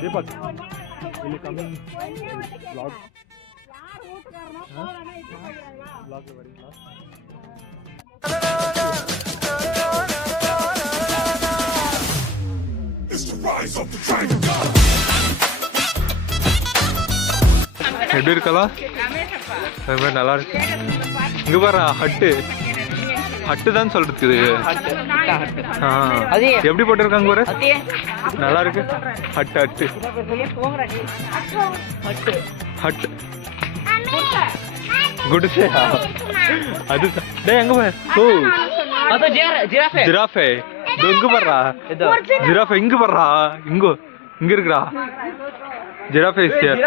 Deepak, will you come in vlog? Vlog the very vlog. It's the rise of the dragon. எப்படி இருக்கலாம்? ரொம்ப நல்லா இருக்கு. இங்க பாரு ஹட்டு தான் சொல்றதுக்கு இது. எப்படி போட்டிருக்காங்க பாரு, நல்லா இருக்கு. ஹட்டு குடிசே அது டேய் எங்க பாரு. ஓ அது ஜிராஃபே இங்க பாருடா. ஜிராஃபே இங்க பாருடா. இங்க இருக்குடா. ஜிராஃபே இஸ் ஹியர்.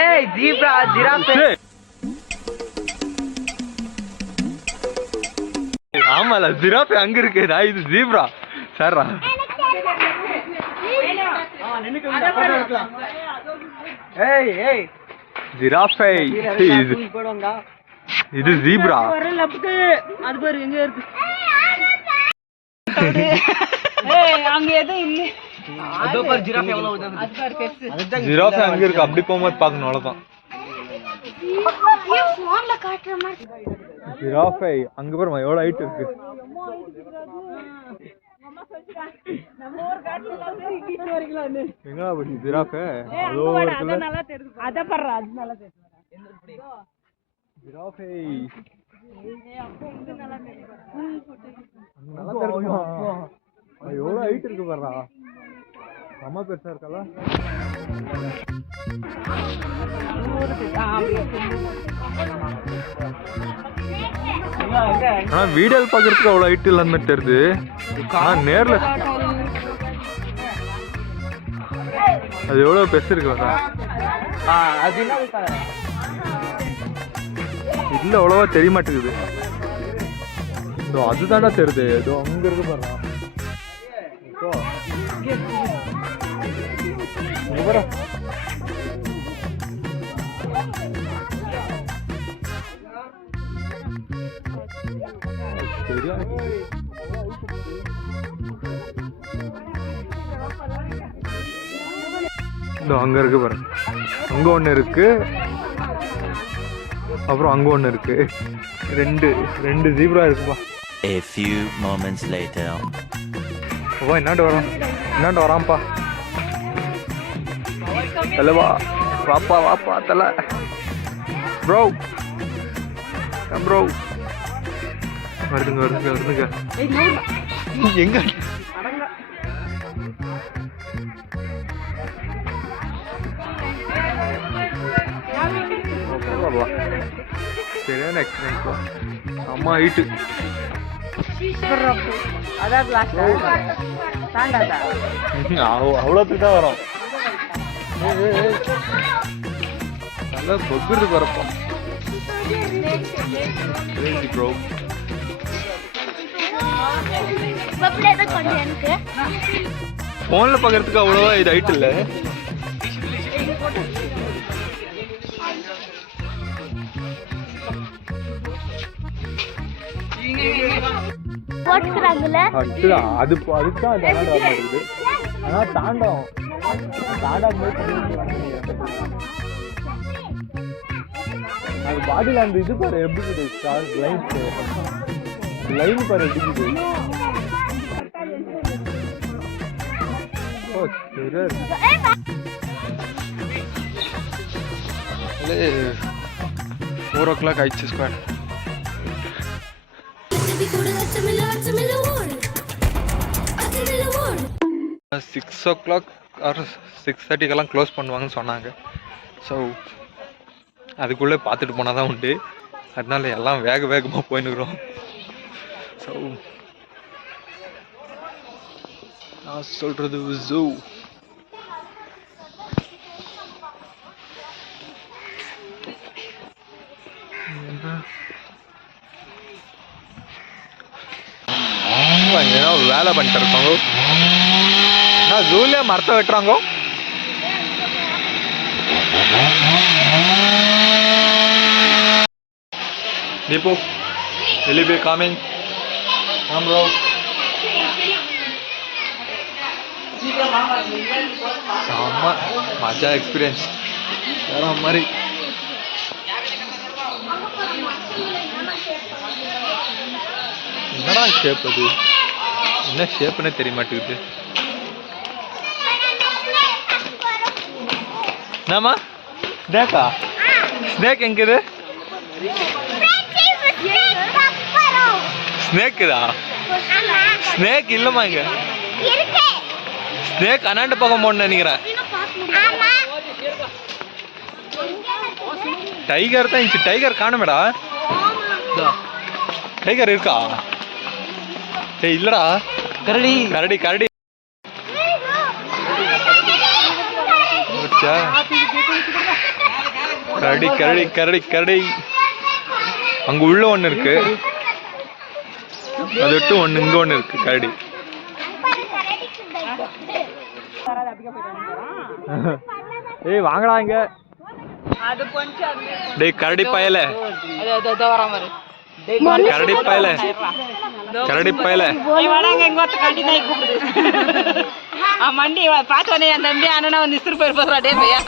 ஏய் ஜிராஃபே. ஆமால ஜிராஃபே அங்க இருக்குடா. இது ஜீப்ரா சார்ரா. ஏய் ஜிராஃபே இது ஜீப்ரா. அது பாரு எங்க இருக்கு. அங்க எதுவும் இல்ல. அதோ பாரு ஜிராஃபே எவ்வளவு. அது பாரு பெருசு. ஜிராஃபே அங்க இருக்கு. அப்படி போகும்போது பார்க்கணும் அவ்வளவுதான். போன்ல காட்டுற மாதிரி ஜிராஃபே அங்க பாருமா எவ்வளவு ஹைட் இருக்கு. நம்ம ஒரு காட்டுல வரீங்களான்னு எங்க போய் ஜிராஃபே அதோ இருக்குல. நல்லா தெரியுது. அத பாரு அது நல்லா தெரியுது. ஜிராஃபே அப்போ இங்க நல்லா தெரியுது. நல்லா தெரியுமா? எவ்வளவு ஹைட் இருக்கு பாருடா. அம்மா பெருசா இருக்கல. ஆனா வீடியோல பாக்குறதுக்கு அவ்வளவு ஹைட் இல்லன்னு தெரியுது. ஆனா நேர்ல அது எவ்வளவு பெருசு இருக்கு பாருடா. இல்ல அவ்வளவா தெரிய மாட்டேங்குது. அதுதான்டா தெரியுது. ஏதோ அங்க இருக்கு பாருடா. அங்க இருக்கு பாருங்க. அங்க ஒண்ணு இருக்கு, அப்புறம் அங்க ஒண்ணு இருக்கு. ரெண்டு ஜீப்ரா இருக்குப்பா. A few moments later. அப்பா என்னாண்டு வரான்ப்பா. தல வாப்பா தல ப்ரோ வருதுங்க. எங்க சரியான ஆக்சிடென்ட். அம்மா ஹைட்டு அவ்வளோத்துக்கு தான் வரும். நல்லா பொக்குறது வரப்போம். ப்ரோ போன்ல பாக்குறதுக்கு அவ்வளவா இது ஹைட் இல்ல. அதுதான் ஆனா தாண்டோம் அது பாடியில அந்த இது பாரு எப்படி லைன் பாரு எப்படி. Four o'clock ஆயிடுச்சு ஸ்குவாட். 6 o'clock ஆர் 6:30 க்ளோஸ் பண்ணுவாங்கன்னு சொன்னாங்க. ஸோ அதுக்குள்ளே பார்த்துட்டு போனால் தான் உண்டு. அதனால எல்லாம் வேகமாக போயின்னுக்குறோம். ஸோ நான் சொல்கிறது ஜூ. ஏன்னா வேலை பண்ணிட்டு இருக்காங்க. நான் ஜூலே மரத்தை வெட்டுறாங்க. தீபு வெளியே போய் காமிங். bro செம்ம மஜா எக்ஸ்பீரியன்ஸ் வேற மாதிரி. என்னடா ஷேப் அது? என்ன ஷேப்னே தெரிய மாட்டேங்குது. என்னம்மா ஸ்னேக்கா? ஸ்னேக் எங்குது? ஸ்னேக்குதா? ஸ்னேக் இல்லம்மா இங்க. ஸ்னேக் அண்ணாண்டு பக்கம் போன்னு நினைக்கிறேன். டைகர் தான் இருந்துச்சு. டைகர் காணுமேடா. டைகர் இருக்கா? ஏய் இல்லடா. கரடி கரடி கரடி. கரடி கரடி கரடி கரடி. அங்க உள்ள ஒண்ணு இருக்கு, அது விட்டு ஒண்ணு இங்க ஒண்ணு இருக்கு. கரடி ஏய் வாங்கடா இங்க. டேய் கரடி பயல, கரடி பயல, கரடி பயல. மண்டி பார்த்தோன்னே என் தம்பி அண்ணனா வந்து இஸ்திரி போய் போடுறா. டே பையா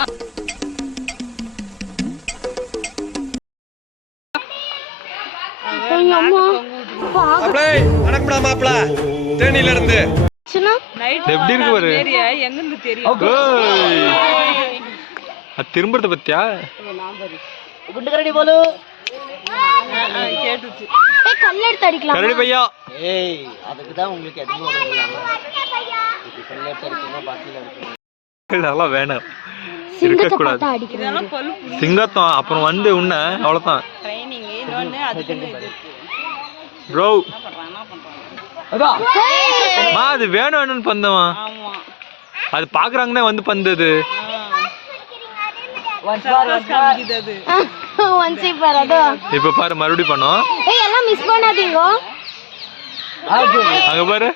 வணக்கம்டா மாப்பிள. தேனில இருந்து எப்படி இருக்கு பாரு. எங்க இருந்து தெரியும்? அது திரும்புறத பத்தியா? குண்டு கரடி போலு கேட்டுச்சு. ஏய் கல்ல எடுத்து அடிக்கலாம். கரடி பையா. ஏய் அதுக்கு தான் உங்களுக்கு எதுவும் வரல. இது கல்ல எடுத்து அடிக்கணும், பாட்டில அடிக்கணும். இதெல்லாம் வேணாம், இருக்க கூடாது. இதெல்லாம் பல்லு சிங்கத்தம் அப்புறம் வந்து உன்ன அவ்வளவுதான். ட்ரைனிங் இன்னொன்னு அதுக்கு இது ப்ரோ என்ன பண்றான்? அதான் மா அது வேணும் வேணும்னு பந்தமா. ஆமா அது பாக்குறாங்கன்னே வந்து பந்தது. ஒன்ஸ் பாரு அது. இப்ப பாரு மறுபடியும் பண்ணோம். ஏய் எல்லாம் மிஸ் பண்ணாதீங்க. அங்க பாரு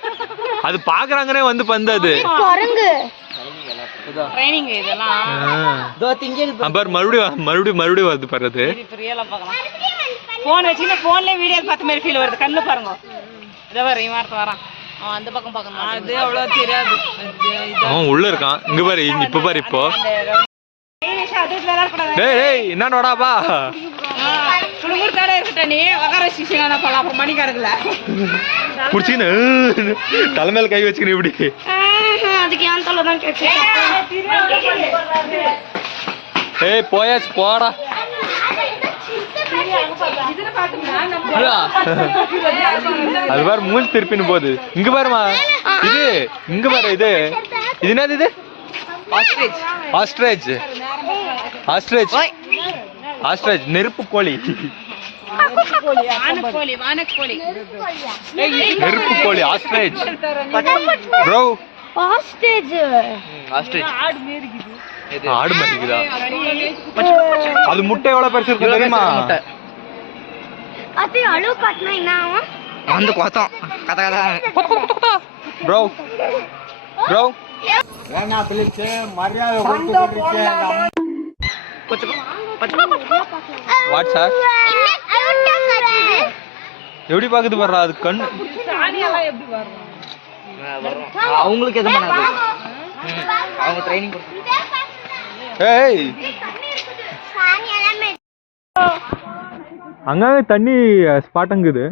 அது பாக்குறாங்கன்னே வந்து பந்தது. குரங்கு ட்ரைனிங் இதெல்லாம் தோ திங்க பாரு மறுபடியும் மறுபடியும் மறுபடியும் வருது பாரு. அது இப்ப ரியலா பார்க்கலாம். போன் வச்சினா போன்ல வீடியோ பார்த்த மாதிரி ஃபீல் வருது. கண்ணு பாருங்க. இத பாரு இவன் வரான். அவன் அந்த பக்கம் பார்க்கணும். அது அவ்வளவு தெரியாது. அவன் உள்ள இருக்கான். இங்க பாரு இப்ப பாரு. இப்போ டேய் டேய் என்னடா சுடுகுடுத்தாட இருக்கட்ட நீ வகார சிசினா போலாம். அப்புறம் மணி கணக்குல புடிச்சின்னு தலைமையில கை வச்சுக்கணும் இப்படி. அதுக்கு ஏன் தலை தான் கேட்குது. ஏய் போயாச்சு போடா. அது பாரு மூஞ்சி திருப்பின்னு போகுது. இங்க பாருமா இது. இங்க பாரு இது. இது என்னது? இது ஆஸ்ட்ரிச். ஆஸ்ட்ரிச் ஆஸ்ட்ரிச் நெருப்பு கோழி. நெருப்பு கோழி ஆஸ்ட்ரிச் ப்ரோ. ஆஸ்ட்ரிச் ஆஸ்ட்ரிச் ஆடு மாதிரிக்குதா? அது முட்டை எவ்வளவு பெருசு இருக்கு தெரியுமா? அது அழுவு காட்டினா என்ன ஆகும்? வந்து கோத்தம் கத கத ப்ரோ ப்ரோ ஏன்னா பிலிச்சு மரியாதை கொடுத்துருக்கே. வாட் சார் எப்படி பாக்குது பாரு. அது கண்ணு எப்படி வரும்? அவங்களுக்கு எது பண்ணாது. அவங்க ட்ரைனிங் ஏய் அங்கங்க தண்ணி ஸ்பாட்டங்குது.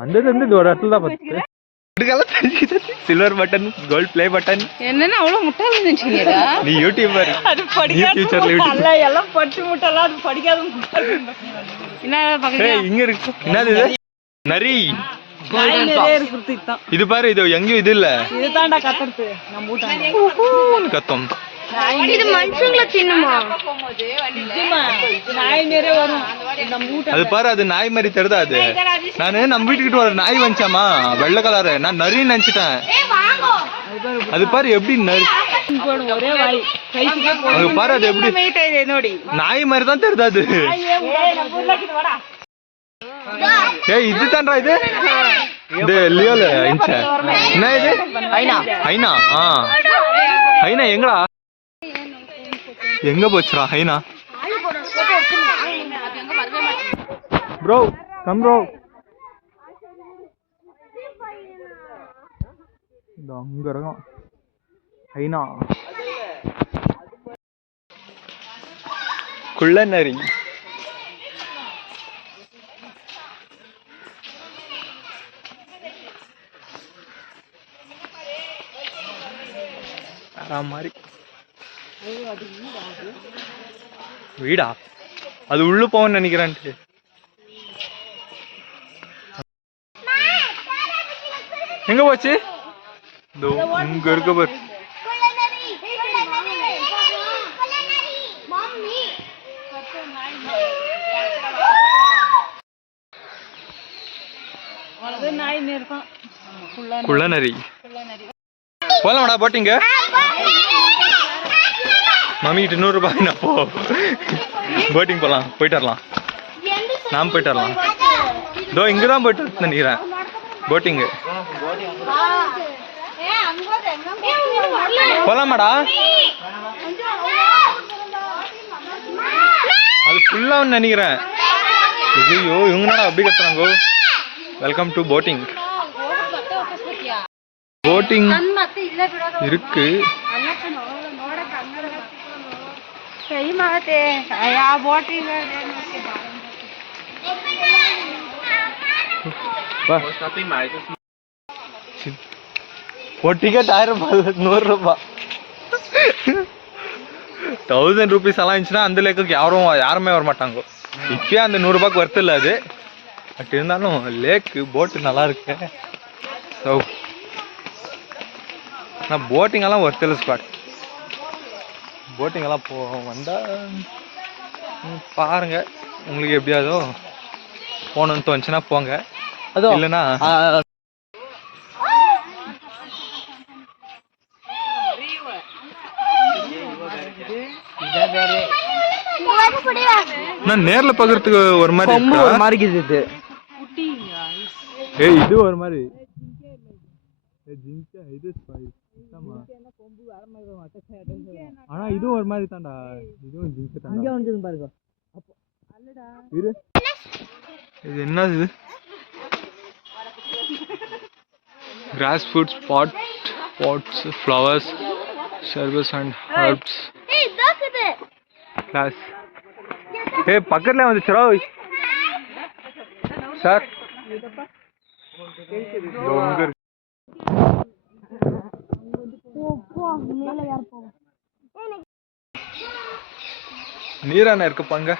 வந்தது வந்து இது ஒரு இடத்துல தான் பார்த்து. Silver button, gold play button. என்னன்னா அவ்வளவு முட்டாள் நினைச்சீங்கடா நீ யூடியூபர். அது படிக்காத எல்லாம் படிச்சு முட்டாளா. அது படிக்காத முட்டாள். என்ன பாக்குறீங்க? ஏய் இங்க இருக்கு. என்னது இது? நரி. இது பாரு. இது எங்கயும் இது இல்ல. இதுதான்டா கத்துறது. நம்ம ஊட்டாங்க கத்தம். இது மனுஷங்களை தின்னுமா? நாய் நிறைய வரும். அது பாரு அது நாய் மாதிரி தெரியுதா? அது நானு நம்ம வீட்டுக்கிட்ட ஒரு நாய் வந்துச்சாமா வெள்ளை கலரு. நான் நரின்னு நினைச்சிட்டேன். அது பாரு எப்படி நரி. ஒரே வாய் அது பாரு அது எப்படி நோடி நாய் மாதிரி தான் தெரியுதா அது. ஏய் இது தான்டா இது. இது லியோல இன்ச்ச. என்ன இது? ஐனா. ஐனா ஐனா எங்கடா? எங்க போச்சுடா ஐனா? Bro come bro. இது அங்க இருக்கும் ஐநா குள்ளநரி. மாதிரி வீடா அது உள்ள போவோம்னு நினைக்கிறேன். எங்க போச்சு? இங்க இருக்க பாரு. குள்ளநரி போலாமாடா போட்டிங்க? மம்மிக்கிட்ட 100 ரூபாய் நான் போ போட்டிங் போகலாம், போயிட்டு வரலாம். நாம் போயிட்டு வரலாம். இதோ இங்கே தான் போயிட்டு நினைக்கிறேன் போட்டிங்கு. போலாமாடா? அது ஃபுல்லாக நினைக்கிறேன். ஐயோ இவங்கடா அப்படி கட்டுறாங்கோ. Welcome to boating. போட்டிங் இருக்கு. ஒரு டிக்கெட் 1000 ரூபாய், 100 ரூபாய். 1000 rupees எல்லாம் இருந்துச்சுன்னா அந்த லேக்குக்கு யாருமே வர மாட்டாங்க. இப்பயே அந்த 100 ரூபாய்க்கு ஒர்த்து இல்லை அது. பட் இருந்தாலும் லேக்கு போட்டு நல்லா இருக்கு. ஸோ ஆனால் போட்டிங்கெல்லாம் ஒர்த்தில் ஸ்பாட். போட்டிங்கெல்லாம் வந்தால் பாருங்க, உங்களுக்கு எப்படியாதோ போகணுன்னு தோணுச்சுன்னா போங்க. அதுவும் இல்லைன்னா நான் நேரில் பார்க்கறதுக்கு ஒரு மாதிரி இருக்குது. ஏய் இது ஒரு மாதிரி ஆனா இதுவும் ஒரு மாதிரி தான்டா. இதுவும் ஜிங்க் தான்டா. பாருங்க இது என்னது? Grass foods, pots, flowers, shrubs and herbs glass. ஏய் பக்கத்துல வந்துச்சுரோ சார். நீரான இருக்கு பாங்க.